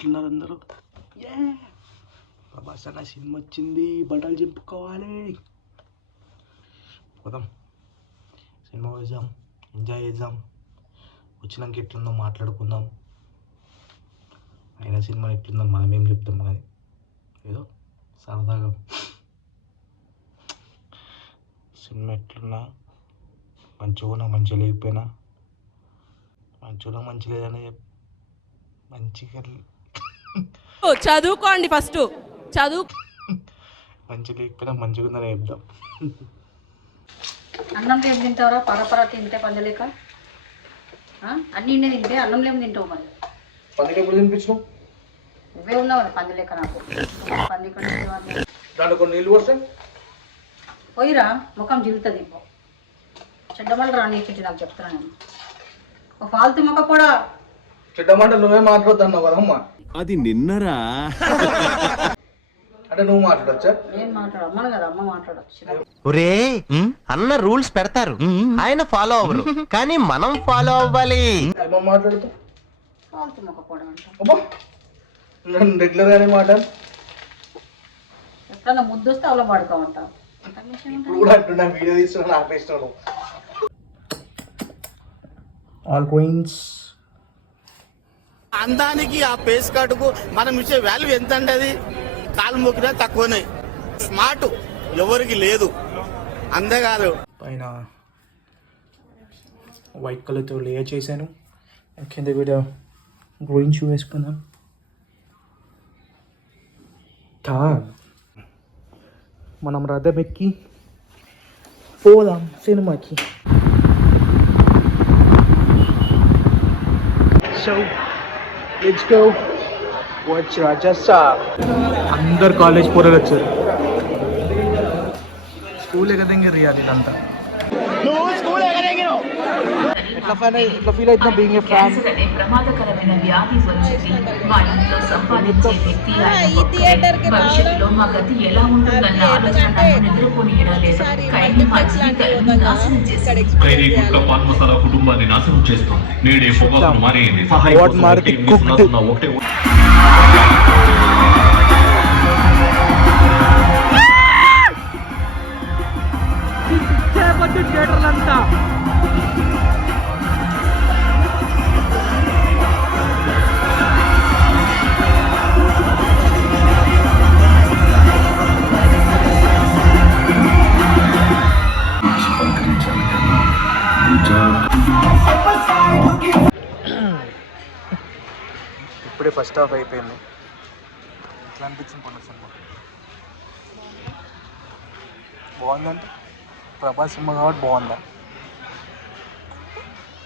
ఎట్లున్నారు అందరూ? ప్రభాస్ అన్న సినిమా వచ్చింది, బట్టలు చింపుకోవాలి. పోదాం, సినిమా వేద్దాం, ఎంజాయ్ చేద్దాం. వచ్చినాక ఎట్లుందో మాట్లాడుకుందాం. అయినా సినిమా ఎట్లుందో మనం ఏం చెప్తాం, కానీ ఏదో సరదాగా సినిమా ఎట్లున్నా మంచిగా మంచిగా లేకపోయినా మంచిగా మంచి లేదని మంచిగా చదువుకోండి, ఫస్ట్ చదువు. మంచి లేకపోయినా మంచిగా ఉందని చెప్దాం. అన్నం ఏం తింటావరా? పరపర తింటే పందలేక అన్నీ ఇన్నే తింటే అన్నం ఏం తింటావు? మరి పందికి ఎప్పుడు తినిపించినావు? నువ్వే ఉన్నావు కదా పందలేక. నాకు పంది దాంట్లో కొన్ని నీళ్ళు వస్తాయి, పోయిరా ముఖం జీవితుంది. ఇప్పుడు చెడ్డమల్లి రా నీకు నాకు చెప్తున్నా. నేను ఒక ఫాల్తు మొక్క కూడా చెడ్డమాట నువ్వే మాట్లాడుతున్నావు కదమ్మా. అది నిన్నరా అంటే నువ్వు మాట్లాడచ్చా? నేను మాట్లాడు, అమ్మను కదా అమ్మ మాట్లాడచ్చు. ఒరే అన్న రూల్స్ పెడతారు, ఆయన ఫాలో అవ్వరు, కానీ మనం ఫాలో అవ్వాలి. ఏమో మాట్లాడుతావు? ఫాల్తు మొక్క కూడా అంట. అబ్బా, నన్ను రెగ్యులర్ గానే మాట్లాడు. ఎప్పుడన్నా ముద్దు వస్తే అవలో పడుకోమంట. ఇప్పుడు కూడా అంటున్నా, వీడియో తీసుకున్నా ఆపేస్తాను. ఆల్ క్వీన్స్ అందానికి ఆ పేస్ కార్డుకు మనం ఇచ్చే వాల్యూ ఎంత అంటే అది కాలు మొక్కినా తక్కువనే. స్మార్ట్ ఎవరికి లేదు, అంతేకాదు. పైన వైట్ కలర్తో లేయర్ చేశాను, కింద కూడా గ్రీన్ షూ వేసుకున్నాను. మనం రథం ఎక్కి పోదాం సినిమాకి. సో లెట్స్ గో వాచ్ రాజసా. అందరు కాలేజ్ పోరలు వచ్చారు. స్కూల్ ఎగదంగా రియాలి ఇదంతా. ఎట్లా ఫీల్ అవుతున్నా బీయింగ్ ఏ ఫ్యాన్? ప్రమాదకరమైన వ్యాధి వచ్చింది. వాళ్ళతో సంపాదించే వ్యక్తి భవిష్యత్తులో మా గతి ఎలా ఉంటుందన్న ఆలోచన నిద్రపోనియడం లేదు. ఖైదీ మా జీవితాలను నాశనం చేసింది. ఖైదీ గుట్కా పాన్ మసాలా కుటుంబాన్ని నాశనం చేస్తుంది. నేడే పొగాకు మారింది. సహాయం కోసం ఒకటే థియేటర్లంతా ఇప్పుడే ఫస్ట్ హాఫ్ అయిపోయింది. ఎట్లా అనిపించింది పండుగ సినిమా? బాగుందంటే ప్రభాస్ సినిమా కాబట్టి బాగుందా?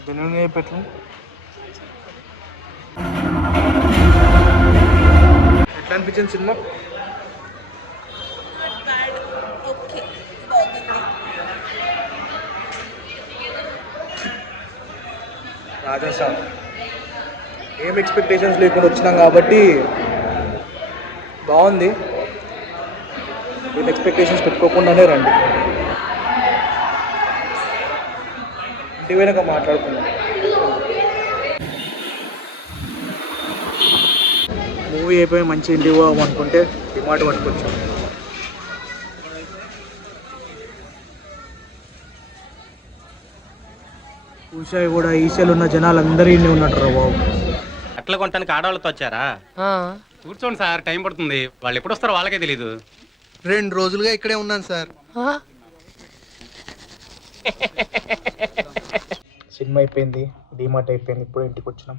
దీని పెట్టు. ఎట్లా అనిపించింది సినిమా? రాజసా ఏం ఎక్స్పెక్టేషన్స్ లేకుండా వచ్చినాం కాబట్టి బాగుంది. ఏం ఎక్స్పెక్టేషన్స్ పెట్టుకోకుండానే రండి. ఇంటి వెనక మాట్లాడుకున్నాం. మూవీ అయిపోయి మంచి ఇంటికి పోదాం అనుకుంటే డిమార్ట్ పట్టుకొచ్చాం. కూషాయి కూడా ఈసీలు ఉన్న జనాలు అందరూ ఇన్ని ఉన్నట్టు రా బాబు. అట్లా కొనడానికి ఆడవాళ్ళతో వచ్చారా? కూర్చోండి సార్, టైం పడుతుంది. వాళ్ళు ఎప్పుడు వస్తారో వాళ్ళకే తెలీదు. 2 రోజులుగా ఇక్కడే ఉన్నాను సార్. సినిమా అయిపోయింది, డిమార్ట్ అయిపోయింది, ఇప్పుడు ఇంటికి వచ్చినాం.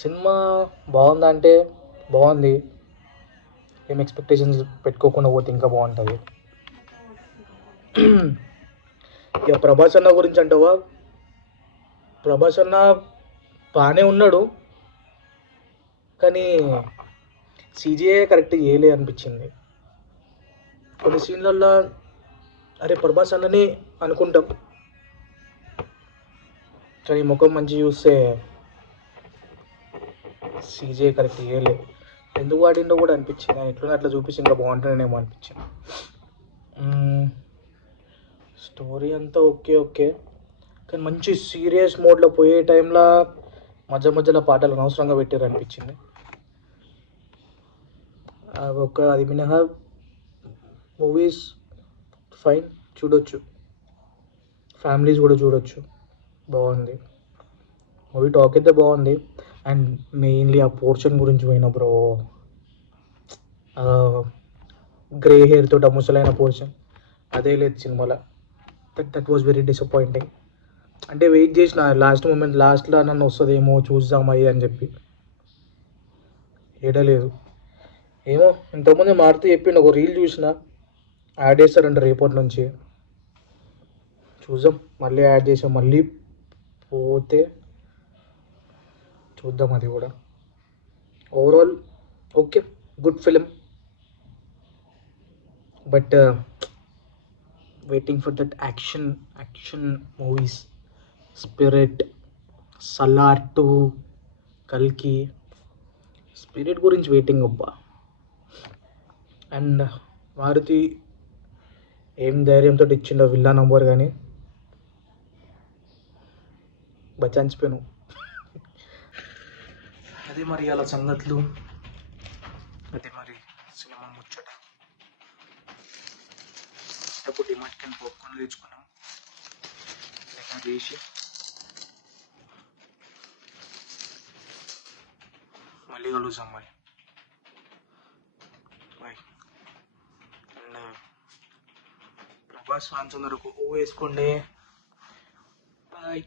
సినిమా బాగుందా అంటే బాగుంది. ఏం ఎక్స్పెక్టేషన్స్ పెట్టుకోకుండా పోతే ఇంకా బాగుంటుంది. ఇక ప్రభాస్ అన్న గురించి అంటావా? ప్రభాస్ అన్న బాగానే ఉన్నాడు, కానీ సీజీఏ కరెక్ట్ చేయలే అనిపించింది. కొన్ని సీన్లల్లో అరే ప్రభాస్ అన్నని అనుకుంటాం, కానీ ముఖం మంచి చూస్తే సీజీఏ కరెక్ట్ చేయలే. ఎందుకు వాడిండో కూడా అనిపించింది. ఎట్లా అట్లా చూపించి ఇంకా బాగుంటుందేమో అనిపించింది. స్టోరీ అంతా ఓకే, కానీ మంచి సీరియస్ మోడ్లో పోయే టైంలో మధ్య మధ్యలో పాటలు అనవసరంగా పెట్టారు అనిపించింది. అది మినహా మూవీస్ ఫైన్, చూడొచ్చు, ఫ్యామిలీస్ కూడా చూడొచ్చు, బాగుంది మూవీ. టాక్ అయితే బాగుంది. అండ్ మెయిన్లీ ఆ పోర్షన్ గురించి పోయిన బ్రో, గ్రే హెయిర్ తోటి ఆ ముసలైన పోర్షన్ అదే లేదు సినిమాలో. That was very disappointing. అంటే వెయిట్ చేసిన లాస్ట్ మూమెంట్, లాస్ట్లో నన్ను వస్తుందేమో చూద్దాం అయ్యి అని చెప్పి, ఏడలేదు. ఏమో ఇంతకుముందే మారుతూ చెప్పిండు, ఒక రీల్ చూసిన, యాడ్ చేస్తారంట రేపటి నుంచి, చూద్దాం. మళ్ళీ యాడ్ చేసాం, మళ్ళీ పోతే చూద్దాం అది కూడా. Overall okay, good film, but waiting for that action movies. Spirit, Salaar 2, కల్కి. స్పిరిట్ గురించి వెయిటింగ్ అబ్బా. అండ్ మారుతి ఏం ధైర్యంతో ఇచ్చిండో విల్లా నంబర్, కానీ బచాయించిపోయాను. అదే మరి అలా సంగతులు, అదే మరి సినిమా ముచ్చట. అప్పుడు డిమార్ట్కి వెళ్ళి పాప్కార్న్ తెచ్చుకున్నాం, ఇలా చేసి మళ్ళీ కలుద్దాం మరి. బాయ్. అండ్ ప్రభాస్ ఫ్యాన్స్ అందరూ వేసుకోండి. బాయ్.